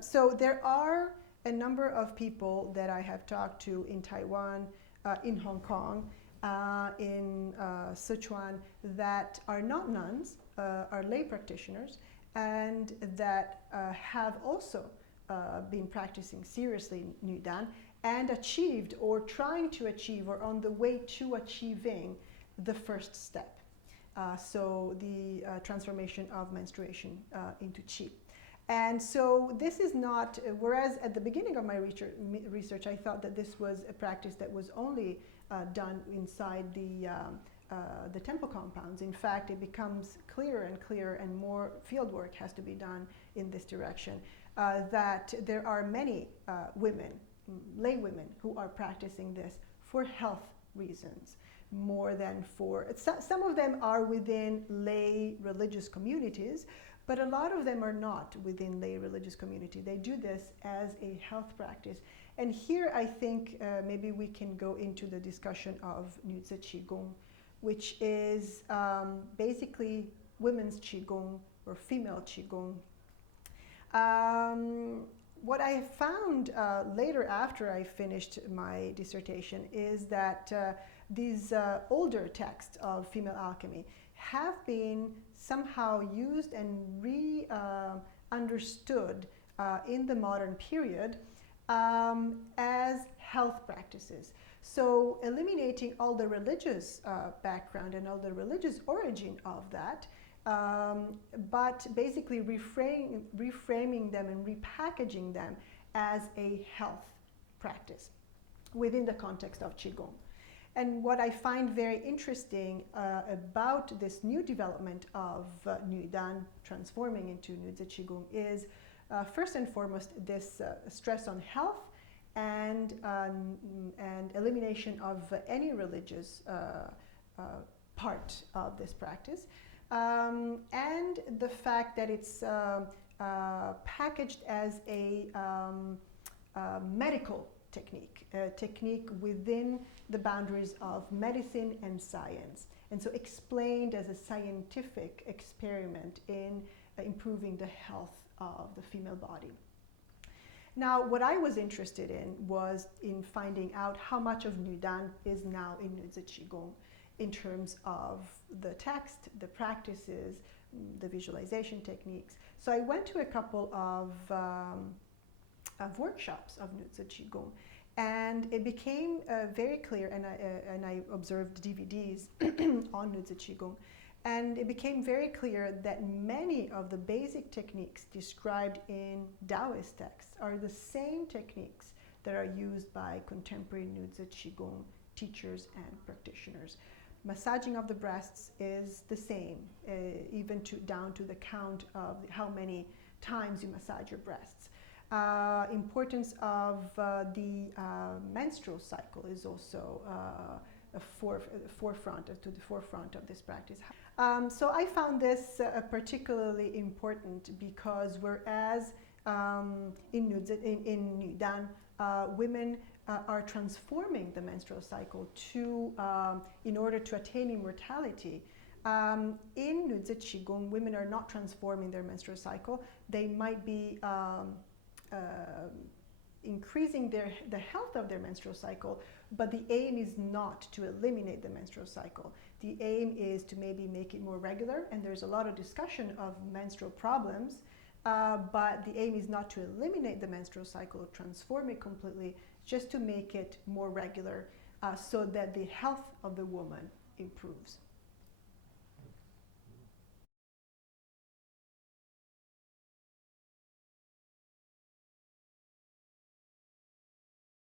So there are a number of people that I have talked to in Taiwan, in Hong Kong, in Sichuan, that are not nuns, are lay practitioners, and that have also been practicing seriously nüdan and achieved or trying to achieve or on the way to achieving the first step. So the transformation of menstruation into qi. And so this is not, whereas at the beginning of my research I thought that this was a practice that was only done inside the temple compounds. In fact, it becomes clearer and clearer, and more field work has to be done in this direction, that there are many women, lay women, who are practicing this for health reasons more than for, some of them are within lay religious communities, but a lot of them are not within lay religious community. They do this as a health practice. And here I think maybe we can go into the discussion of Nüzi Qigong, which is basically women's Qigong or female Qigong. What I found later after I finished my dissertation is that these older texts of female alchemy have been somehow used and re-understood in the modern period as health practices. So eliminating all the religious background and all the religious origin of that, but basically reframing them and repackaging them as a health practice within the context of Qigong. And what I find very interesting about this new development of nüdan transforming into Nüzi Qigong is first and foremost this stress on health and elimination of any religious part of this practice, and the fact that it's packaged as a medical technique, a technique within the boundaries of medicine and science, and so explained as a scientific experiment in improving the health of the female body. Now, what I was interested in was in finding out how much of nüdan is now in Nüzi Qigong in terms of the text, the practices, the visualization techniques. So I went to a couple of workshops of Nüzi Qigong, and it became very clear, and I observed DVDs on Nüzi Qigong, and it became very clear that many of the basic techniques described in Taoist texts are the same techniques that are used by contemporary Nüzi Qigong teachers and practitioners. Massaging of the breasts is the same, even down to the count of how many times you massage your breasts. Importance of the menstrual cycle is also to the forefront of this practice. So I found this particularly important because whereas in nüdan, women are transforming the menstrual cycle in order to attain immortality, in Nüzi Qigong, women are not transforming their menstrual cycle. They might be increasing the health of their menstrual cycle, but the aim is not to eliminate the menstrual cycle. The aim is to maybe make it more regular, and there's a lot of discussion of menstrual problems, but the aim is not to eliminate the menstrual cycle, transform it completely, just to make it more regular so that the health of the woman improves.